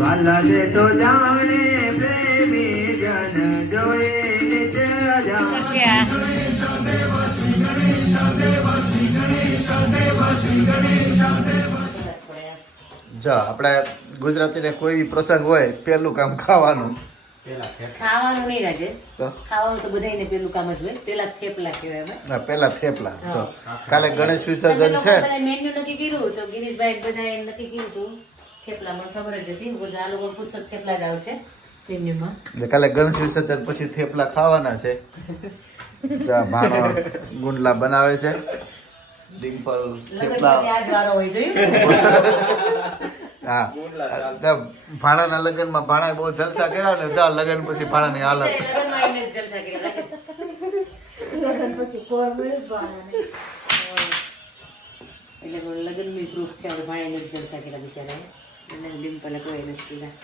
વાલા દે તો જાણે પ્રેમી જન જોઈ જો આપણે ગુજરાતીને કોઈ બી પ્રસંગ હોય પેલું કામ ખાવાનું ખાવાનું નહીં રાજેશ, ખાવાનું તો બધાયને પેલું કામ જ હોય. પેલા થેપલા કહેવાય. ના પેલા થેપલા. જો કાલે ગણેશ વિસર્જન છે, મેન્યુ નક્કી કર્યું તો ગિરીશભાઈ બધાએ નક્કી કર્યું હતું થેપલા. મને ખબર જ હતી, બધા આ લોકો પૂછો થેપલા જ આવશે મેન્યુમાં. કાલે ગણેશ વિસર્જન પછી થેપલા ખાવાના છે. જા ભાણો ગુંડલા બનાવે છે, ડિમ્પલ થેપલા. આજ વારો હોય જોઈએ. હા, ભાણાના લગ્નમાં ભાણા બહુ જલસા કર્યા ને, જા લગ્ન પછી ભાણાની હાલત. લગ્નમાં આવીને જ જલસા કર્યા રાજેશ. એટલે લગ્નની પ્રૂફ છે. આપણે ભાણેને જ જલસા કર્યા બિચારા. એને ડિમ્પલે કોઈ નથી કર્યા.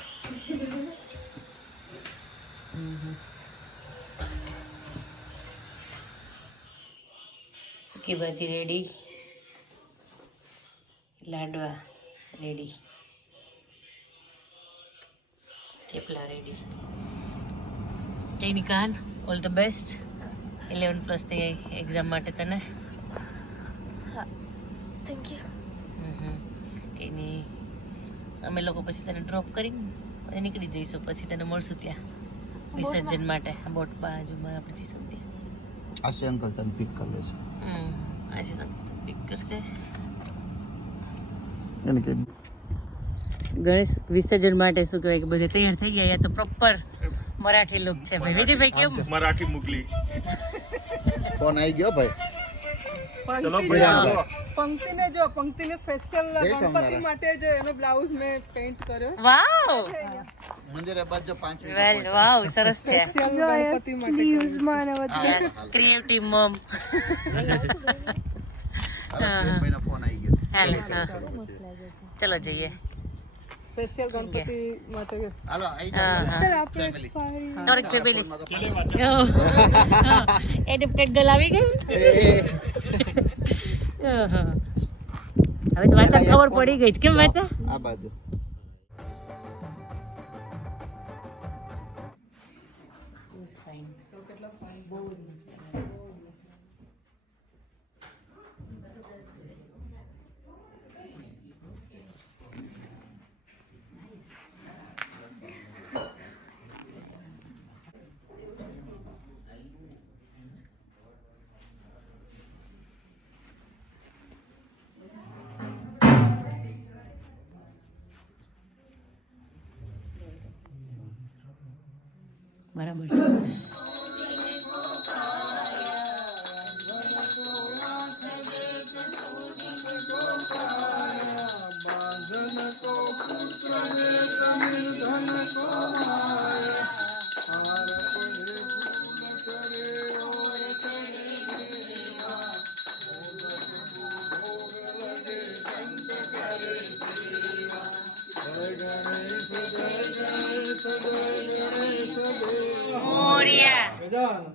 સુકી ભાજી રેડી, લાડવા રેડી, થેપલા રેડી. જયની કાન ઓલ ધ બેસ્ટ 11+ થઈ એક્ઝામ માટે તને. Thank you. કંઈ નહીં, અમે લોકો પછી તને ડ્રોપ કરીને નીકળી જઈશું. પછી તને મળશું ત્યાં વિસર્જન માટે. બોટ બાજુમાં આપણે જઈશું ત્યાં. આશી અંકલ તને પિક કરી લેશે. આજે પિક કરશે. એને કે ગણેશ વિસર્જન માટે શું કહેવાય કે બધે તૈયાર થઈ ગયા. યા તો પ્રોપર મરાઠી લુક છે ભાઈ. વિજયભાઈ કેમ મરાઠી મોકલી ફોન આવી ગયો ભાઈ. પંક્તિને જો પંક્તિને સ્પેશિયલ ગણપતિ માટે જ એનો બ્લાઉઝ મેં પેઇન્ટ કર્યો. વાવ મંદિરે બાજુ 5 વેલ વાવ સરસ છે. ગણપતિ માટે ક્રિએટિવ મોમ. ભાઈનો ફોન આવી ગયો. હાલે ચલો જઈએ. સ્પેશિયલ ગણપતિ માટે હાલો આવી હા, જાઓ હા. ફેમિલી. થોડીક ફેમિલી એડપ્ટેડ ગર્લ આવી ગઈ. હવે તો વાંચા ખબર પડી ગઈ છે. કેમ વાંચા આ બાજુ બરાબર છે.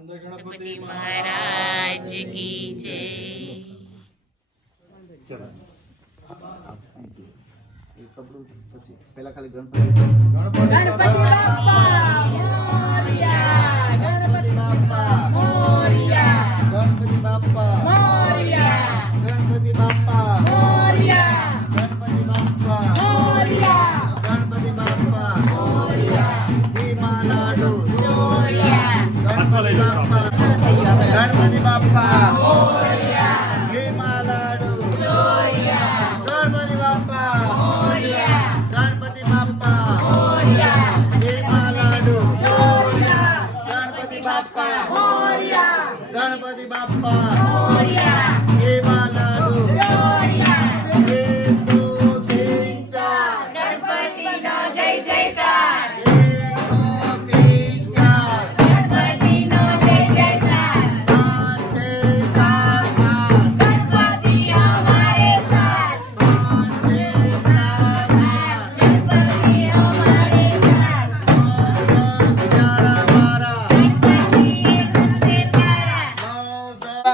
ગણપતિ મહારાજ કી જય. પેલા ખાલી ગણપતિ બાપ્પા મોરયા. ગણપતિ બાપ્પા મોરયા. ગણપતિ બાપ્પા મોરયા. ગણપતિ બાપ્પા મોરયા. ગણપતિ બાપ્પા મોરયા. ગણપતિ બાપ્પા ભીમા લાડુ ગણપતિ બાપ્પા ગણપતિ બાપ્પા ભીમા લાડુ ગણપતિ બાપ્પા ગણપતિ બાપ્પા ભીમા લાડુ ગણપતિ બાપ્પા ગણપતિ બાપ્પા ભીમા લાડુ.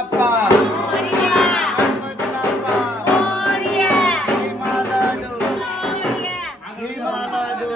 બાપા ગણપતિ બાપા ઘીમાં લાડુ ઘીમાં લાડુ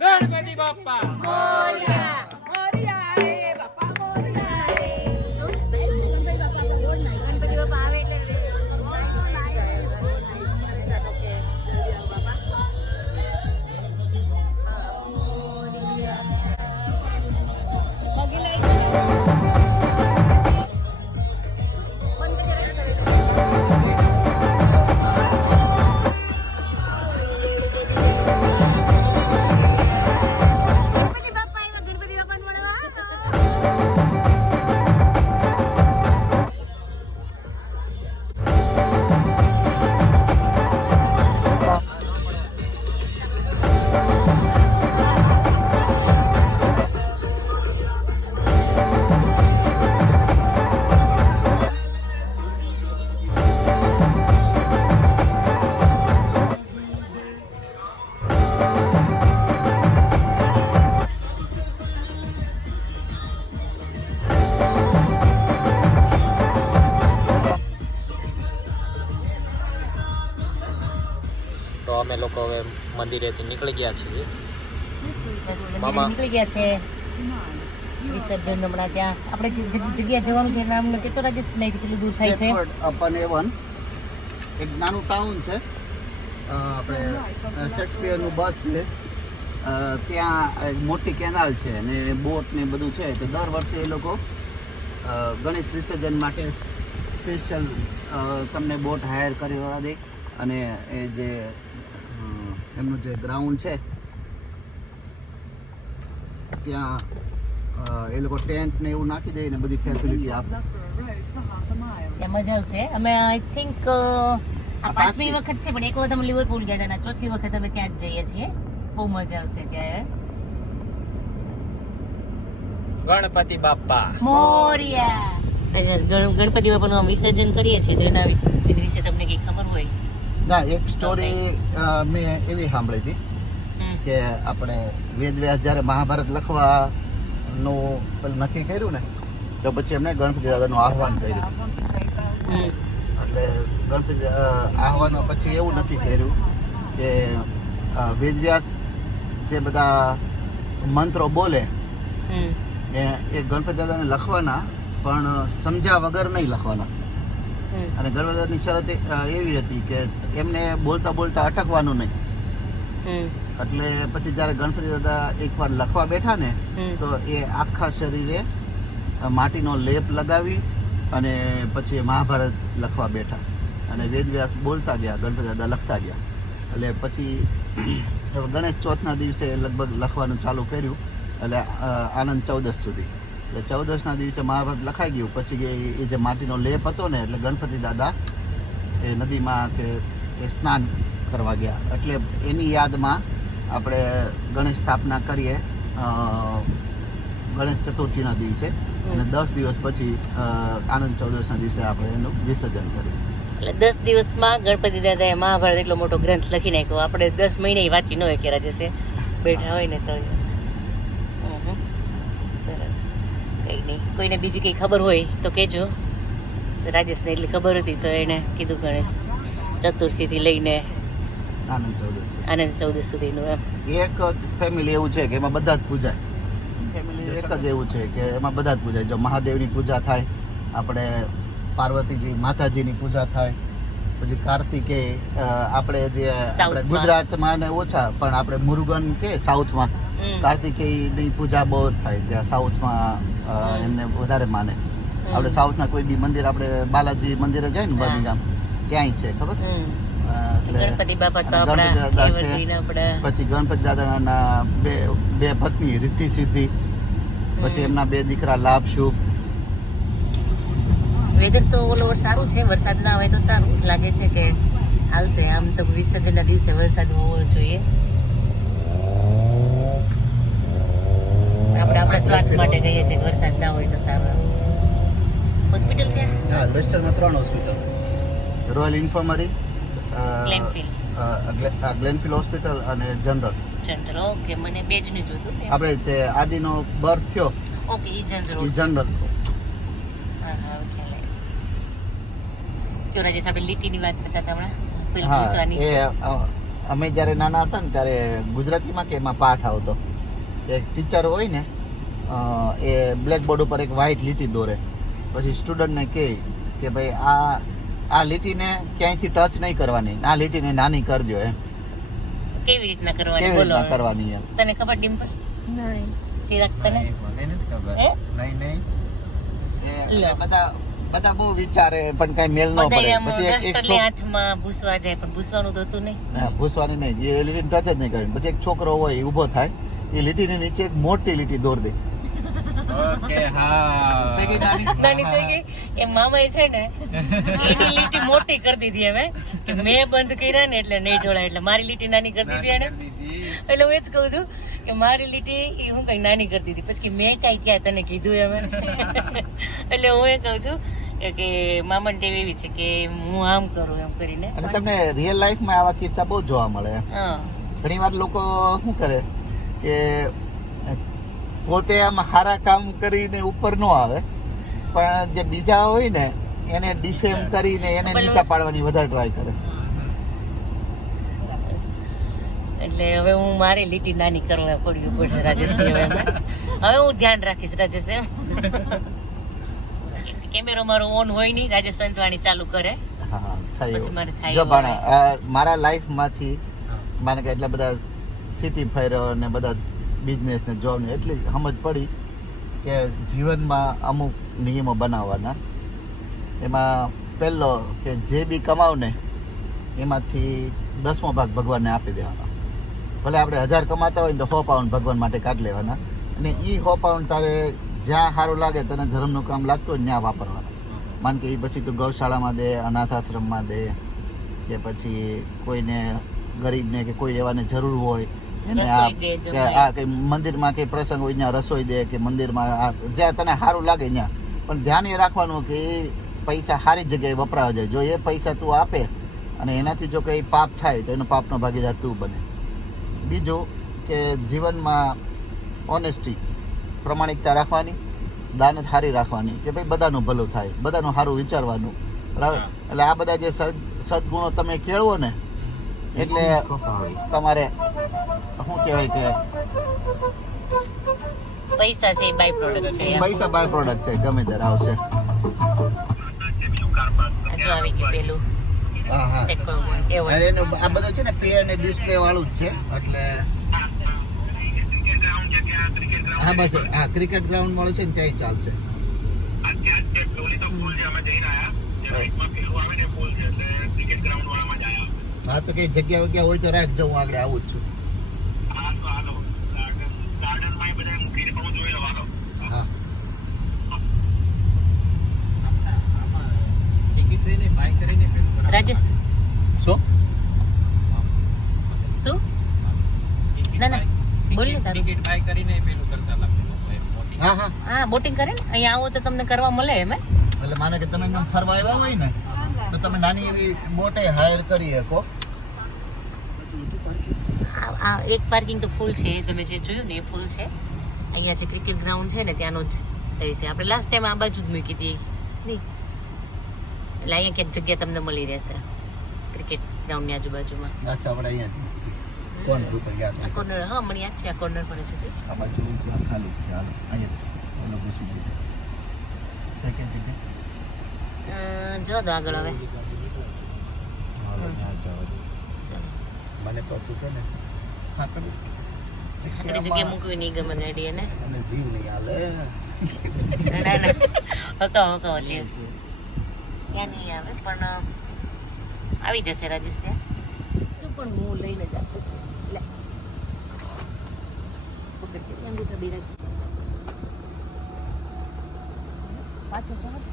ગણપતિ બાપા તો અમે લોકો હવે મંદિરેથી નીકળી ગયા છીએ. મામા નીકળી ગયા છે વિસર્જન હમણાં ત્યાં આપણે જગ્યા જવાનું છે નામ કેટલો રાજેશ નહીં કેટલું દૂર થાય છે અપન એવન એક નાનું ટાઉન છે આપણે શેક્સપિયરનું બર્થ પ્લેસ ત્યાં એક મોટી કેનાલ છે અને બોટ ને બધું છે તો દર વર્ષે એ લોકો ગણેશ વિસર્જન માટે સ્પેશિયલ તમને બોટ હાયર કરવા દે અને એ જે એમનું જે ગ્રાઉન્ડ છે ત્યાં એ લોકો ટેન્ટ ને એવું નાખી દે ને બધી ફેસિલિટી આપે. ત્યાં મજા આવશે. અમે આઈ થિંક આ 5મી વખત છે પણ એક વખત અમે લિવરપૂલ ગયા હતા અને 4થી વખત અમે ત્યાં જ જઈએ છીએ. બહુ મજા આવશે ત્યાં. ગણપતિ બાપ્પા મોરિયા. ગણપતિ બાપાનું વિસર્જન કરીએ છીએ તો એના વિશે તમને કઈ ખબર હોય? ના, એક સ્ટોરી મેં એવી સાંભળી હતી કે આપણે વેદવ્યાસ જ્યારે મહાભારત લખવાનું નક્કી કર્યું ને તો પછી એમને ગણપતિ દાદાનું આહવાન કર્યું. એટલે ગણપતિ આહવાનો પછી એવું નક્કી કર્યું કે વેદવ્યાસ જે બધા મંત્રો બોલે એ ગણપતિ દાદાને લખવાના પણ સમજ્યા વગર નહીં લખવાના. અને ગણપતિ દાદાની શરત એવી હતી કે એમને બોલતા બોલતા અટકવાનું નહીં. એટલે પછી જ્યારે ગણપતિ દાદા એકવાર લખવા બેઠા ને તો એ આખા શરીરે માટીનો લેપ લગાવી અને પછી મહાભારત લખવા બેઠા અને વેદવ્યાસ બોલતા ગયા, ગણપતિ દાદા લખતા ગયા. એટલે પછી ગણેશ ચોથના દિવસે લગભગ લખવાનું ચાલુ કર્યું, એટલે આનંદ ચૌદશ સુધી. એટલે ચૌદશના દિવસે મહાભારત લખાઈ ગયું. પછી એ જે માટીનો લેપ હતો ને એટલે ગણપતિ દાદા એ નદીમાં કે એ સ્નાન કરવા ગયા. એટલે એની યાદમાં આપણે ગણેશ સ્થાપના કરીએ ગણેશ ચતુર્થીના દિવસે, અને 10 દિવસ પછી આનંદ ચૌદશના દિવસે આપણે એનું વિસર્જન કર્યું. એટલે 10 દિવસમાં ગણપતિ દાદાએ મહાભારત એટલો મોટો ગ્રંથ લખી નાખ્યો. આપણે 10 મહિને વાંચી ન હોય કે રાજેશે બેઠા હોય ને તો. સરસ. કંઈ નહીં, કોઈને બીજી કંઈ ખબર હોય તો કહેજો. રાજેશને એટલી ખબર હતી તો એણે કીધું ગણેશ ચતુર્થીથી લઈને આનંદ ચૌદશ સુધીનું એમ. એક ફેમિલી એવું છે કે એમાં બધા જ પૂજાય. ફેમિલી એક જ એવું છે કે એમાં બધા જ પૂજાય. જો મહાદેવની પૂજા થાય, આપણે પાર્વતીજી માતાજીની પૂજા થાય, પછી કાર્તિકેય આપણે જે આપણે ગુજરાતમાં ને ઓછા પણ આપણે મુરુગન કે સાઉથમાં કાર્તિકેયની પૂજા બહુ જ થાય. ત્યાં સાઉથમાં એમને વધારે માને. આપણે સાઉથના કોઈ બી મંદિર, આપણે બાલાજી મંદિરે જાય ને બર્મિંઘામ, ક્યાંય છે ખબર. ગણપતિ બાપા તો આપણા પછી ગણપતિ દાદાના બે પત્ની રિદ્ધિ સિદ્ધિ, પછી એમના 2 દીકરા લાભ શુભ. વેધર તો ઓલ ઓવર સારું છે, વરસાદ ના આવે તો સારું લાગે છે કે આવશે. આમ તો વિસર્જનના દિવસે વરસાદ હોવો જોઈએ. આપણે આપણા સ્વાર્થ માટે કહીએ છીએ વરસાદ ના હોય તો સારું. હોસ્પિટલ છે હા, વેસ્ટર્નમાં 3 હોસ્પિટલ, રોયલ ઇન્ફર્મરી, ગ્લેનફિલ્ડ હોસ્પિટલ અને જનરલ. ઓકે, મને 2 જ નહીં જોતું. આપણે જે આદિનો બર્થ થયો ઓકે, ઈ જનરલ. હા, ખ્યાલ આવ્યો. રાજેશ, આપણે લીટીની વાત કરતા હતા હમણાં. એ અમે જ્યારે નાના હતા ને ત્યારે ગુજરાતીમાં કે એમાં પાઠ આવતો, એક ટીચર હોય ને એ બ્લેકબોર્ડ ઉપર એક વ્હાઈટ લીટી દોરે, પછી સ્ટુડન્ટને કહે કે ભાઈ આ લીટીને ક્યાંયથી ટચ નહીં કરવાની, આ લીટીને નાની કરજો એમ. કેવી રીતના કરવાની? કેવી રીતના કરવાની એમ તને ખબર ડિમ્પલ? નહીં. ચિરાગ તને? બધા બહુ વિચારે પણ કઈ મેલ ન પડે. પછી એક હાથમાં ભૂસવા જાય પણ ભૂસવાનું તો હતું નહીં. ભૂસવાની નહીં, એ લીટીને ટચ જ નહીં કરવાની. પછી એક છોકરો હોય એ ઊભો થાય, એ લીટીની નીચે એક મોટી લીટી દોર દે. નાની થઈ ગઈ. એ મામાએ છે ને એની લીટી મોટી કરી દીધી. હવે કે મેં બંધ કર્યા ને એટલે નહીં ઢોળાય, એટલે મારી લીટી નાની કરી દીધી એને. એટલે હું એ જ કહું છું કે મારી લીટી હું કઈ નાની કરી દીધી. પછી મેં કઈ ક્યાં તને કીધું એમ. એટલે હું એ કહું છું કે મામાની ટેવ એવી છે કે હું આમ કરું એમ કરીને. અને તમને રિયલ લાઈફમાં આવા કિસ્સા બહુ જોવા મળે. ઘણી વાર લોકો શું કરે કે પોતે આમ સારા કામ કરીને ઉપર ન આવે, પણ જે બીજા હોય ને એને ડિફેમ કરીને એને નીચા પાડવાની વધારે ટ્રાય કરે. એટલે હવે હું મારી લીટી નાની કરવા પડ્યું પડશે રાજેશ. હવે હું ધ્યાન રાખીશ રાજેશ. કેમેરો મારો ઓન હોય નહીં, રાજેશ સંતવાણી ચાલુ કરે. હા, પછી મારે થાય. જો પણ મારા લાઈફમાંથી માને કે એટલા બધા સિટી ફર્યો ને બધા બિઝનેસ ને જોબ ને એટલી સમજ પડી કે જીવનમાં અમુક નિયમો બનાવવાના. એમાં પહેલો કે જે બી કમાવ ને એમાંથી 10મો ભાગ ભગવાનને આપી દેવાનો. ભલે આપણે 1000 કમાતા હોય ને તો 100 પાઉન્ડ ભગવાન માટે કાઢી લેવાના, અને એ 100 પાઉન્ડ તારે જ્યાં સારું લાગે તને ધર્મનું કામ લાગતું હોય ત્યાં વાપરવાના. માન કે એ પછી તું ગૌશાળામાં દે, અનાથ આશ્રમમાં દે, કે પછી કોઈને ગરીબને કે કોઈ એવાને જરૂર હોય એને આ કઈ મંદિરમાં કઈ પ્રસંગ હોય ત્યાં રસોઈ દે, કે મંદિરમાં જ્યાં તને સારું લાગે ત્યાં. પણ ધ્યાન એ રાખવાનું કે એ પૈસા સારી જગ્યાએ વપરાવા જાય. જો એ પૈસા તું આપે અને એનાથી જો કંઈ પાપ થાય તો એનો પાપનો ભાગીદાર તું બને. બીજું કે જીવનમાં ઓનેસ્ટી, પ્રમાણિકતા રાખવાની, દાનત સારી રાખવાની, કે ભાઈ બધાનું ભલું થાય, બધાનું સારું વિચારવાનું. બરાબર? એટલે આ બધા જે સદગુણો તમે કેળવો ને એટલે તમારે શું કહેવાય કે પૈસા છે બાય પ્રોડક્ટ છે. પૈસા બાય પ્રોડક્ટ છે, ગમે ત્યારે આવશે. જો આવી ગયું પેલું હા હા સ્ટેટ કોર્ટ એવું અરે એનું આ બધું છે ને પે અને ડિસ્પ્લે વાળું જ છે એટલે હા બસ હા ક્રિકેટ ગ્રાઉન્ડ વાળું છે ને ત્યાંય ચાલશે હા તો કઈ જગ્યા વગ્યા હોય તો રાખજો હું આગળ આવું જ છું હા રાજેશ શું શું ના ના બોલ ને તારું ટિકિટ બાય કરીને પેલું કરતા લાગતું હા હા હા બોટિંગ કરે ને અહીંયા આવો તો તમને કરવા મળે એમ હે? એટલે માનો કે તમે એમ ફરવા આવ્યા હોય ને તો તમે નાની એવી બોટે હાયર કરી શકો આ એક પાર્કિંગ તો ફૂલ છે તમે જે જોયું ને એ ફૂલ છે અહીંયા જે ક્રિકેટ ગ્રાઉન્ડ છે ને ત્યાંનો જ એ છે આપણે લાસ્ટ ટાઈમ આ બાજુ જ મૂકી હતી નહીં એટલે અહીંયા ક્યાંક જગ્યા તમને મળી રહેશે ક્રિકેટ ગ્રાઉન્ડની આજુબાજુમાં બસ આપણે અહીંયા કોણ રૂપિયા યાદ આ કોર્નર હા મને યાદ છે આ કોર્નર પર છે તે આ બાજુ ખાલી જ છે હાલો અહીંયા ઓલો ઘૂસી ગયું છે કે જગ્યા જવા દો આગળ હવે હાલો ત્યાં જવા દો. ચાલો મને પાછું છે ને આપણી જગ્યાએ મૂકવી નહીં ગમે ગાડી એને અને જીવ નહીં હાલે ના ના હકાવો જીવ ત્યાં નહીં આવે પણ આવી જશે રાજેશ ત્યાં શું પણ હું લઈને જ આપું છું લે પકડજે એમ દીધા બિરાજ પાછો જવા દે.